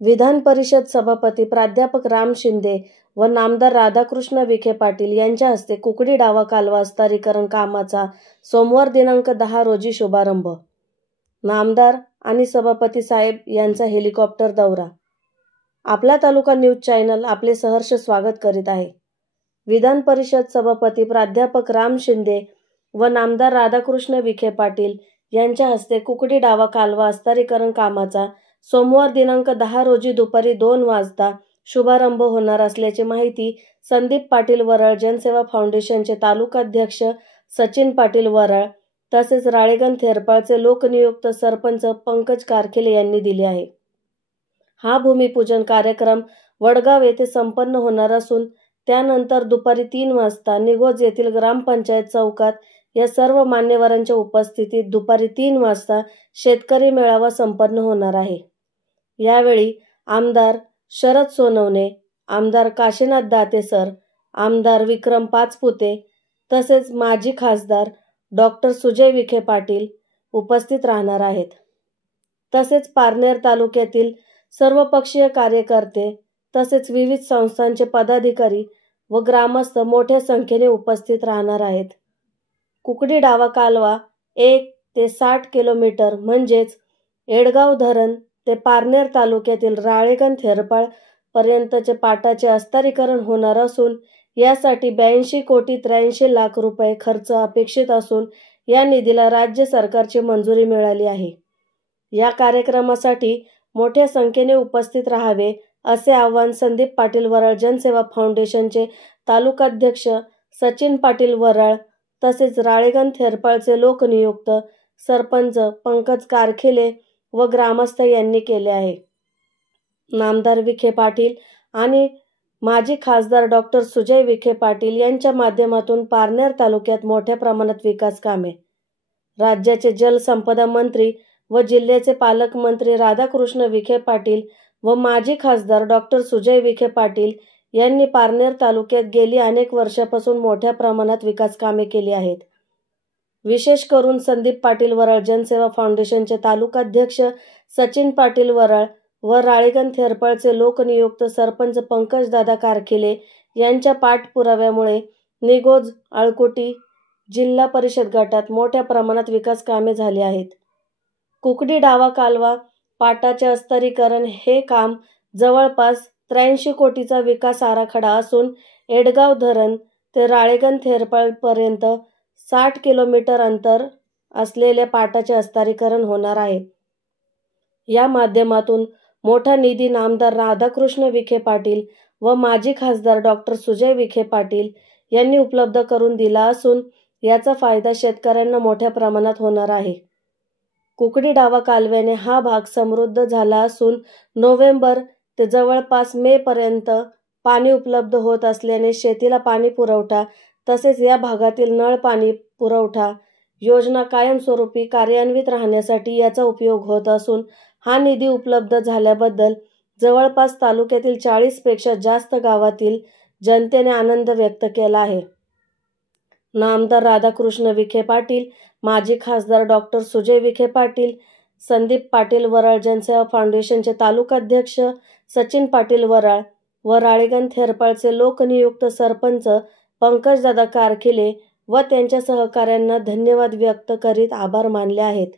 विधान परिषद सभापती प्राध्यापक राम शिंदे व नामदार राधाकृष्ण विखे पाटील यांच्या हस्ते कुकडी डावा कालवा विस्तारीकरण कामाचा सोमवार दिनांक 10 रोजी शुभारंभ. नामदार आणि सभापती साहेब यांचा हेलिकॉप्टर दौरा. आपला तालुका न्यूज चॅनल आपले सहर्ष स्वागत करीत आहे. विधान परिषद सभापती प्राध्यापक राम शिंदे व नामदार राधाकृष्ण विखे पाटील यांच्या हस्ते कुकडी डावा कालवा विस्तारीकरण कामाचा सोमवार दिनांक 10 रोजी दुपारी 2 वाजता शुभारंभ होणार असल्याची माहिती संदीप पाटील वरळ जनसेवा फाउंडेशनचे तालुकाध्यक्ष सचिन पाटील वरळ तसेच राळेगण थेरपाळचे लोकनियुक्त सरपंच पंकज कारखेले यांनी दिली आहे. हा भूमिपूजन कार्यक्रम वडगाव येथे संपन्न होणार असून त्यानंतर दुपारी 3 वाजता निगोज येथील ग्रामपंचायत चौकात या सर्व मान्यवरांच्या उपस्थितीत दुपारी 3 वाजता शेतकरी मेळावा संपन्न होणार आहे. यावेळी आमदार शरद सोनवणे, आमदार काशीनाथ दातेसर, आमदार विक्रम पाचपुते तसेच माजी खासदार डॉक्टर सुजय विखे पाटील उपस्थित राहणार आहेत. तसेच पारनेर तालुक्यातील सर्वपक्षीय कार्यकर्ते तसेच विविध संस्थांचे पदाधिकारी व ग्रामस्थ मोठ्या संख्येने उपस्थित राहणार आहेत. कुकडी डावा कालवा 1 ते 60 किलोमीटर म्हणजेच एडगाव धरण ते पारनेर तालुक्यातील राळेगण थेरपाळ पर्यंतचे पाटाचे विस्तारीकरण होणार असून यासाठी 82 कोटी 83 लाख रुपये खर्च अपेक्षित असून या निधीला राज्य सरकारची मंजुरी मिळाली आहे. या कार्यक्रमासाठी मोठ्या संख्येने उपस्थित राहावे असे आवाहन संदीप पाटील वरळ जनसेवा फाउंडेशनचे तालुकाध्यक्ष सचिन पाटील वरळ तसेच राळेगण थेरपाळचे लोकनियुक्त सरपंच पंकज कारखेले व ग्रामस्थ यांनी केले आहे. नामदार विखे पाटील आणि माजी खासदार डॉक्टर सुजय विखे पाटील यांच्या माध्यमातून पारनेर तालुक्यात मोठ्या प्रमाणात विकास कामे. राज्याचे जलसंपदा मंत्री व जिल्ह्याचे पालकमंत्री राधाकृष्ण विखे पाटील व माजी खासदार डॉक्टर सुजय विखे पाटील यांनी पारनेर तालुक्यात गेली अनेक वर्षापासून मोठ्या प्रमाणात विकास कामे केली आहेत. विशेष करून संदीप पाटील वरळ जनसेवा फाउंडेशनचे तालुकाध्यक्ष सचिन पाटील वरळ व राळेगण थेरपाळचे लोकनियुक्त सरपंच पंकजदादा कारखेले यांच्या पाठपुराव्यामुळे निगोज, आळकुटी जिल्हा परिषद गटात मोठ्या प्रमाणात विकास कामे झाली आहेत. कुकडी डावा कालवा पाटाचे विस्तारीकरण हे काम जवळपास 83 कोटीचा विकास आराखडा असून एडगाव धरण ते राळेगण थेरपाळ पर्यंत 60 किलोमीटर अंतर असलेल्या पाटाचे विस्तारीकरण होणार आहे. या माध्यमातून मोठा निधी नामदार राधाकृष्ण विखे पाटील व माजी खासदार डॉक्टर सुजय विखे पाटील यांनी उपलब्ध करून दिला असून याचा फायदा शेतकऱ्यांना मोठ्या प्रमाणात होणार आहे. कुकडी डावा कालव्याने हा भाग समृद्ध झाला असून नोव्हेंबर ते जवळपास मे पर्यंत पाणी उपलब्ध होत असल्याने शेतीला पाणी पुरवठा तसेच या भागातील नळ पाणी पुरवठा योजना कायमस्वरूपी कार्यान्वित राहण्यासाठी याचा उपयोग होत असून हा निधी उपलब्ध झाल्याबद्दल जवळपास तालुक्यातील 40 पेक्षा जास्त गावातील जनतेने आनंद व्यक्त केला आहे. नामदार राधाकृष्ण विखे पाटील, माजी खासदार डॉक्टर सुजय विखे पाटील, संदीप पाटील वरळ जनसेवा फाउंडेशनचे तालुकाध्यक्ष सचिन पाटील वरळ व राळेगण थेरपाळचे लोकनियुक्त सरपंच पंकजदादा कारखेले व त्यांच्या सहकाऱ्यांना धन्यवाद व्यक्त करीत आभार मानले आहेत.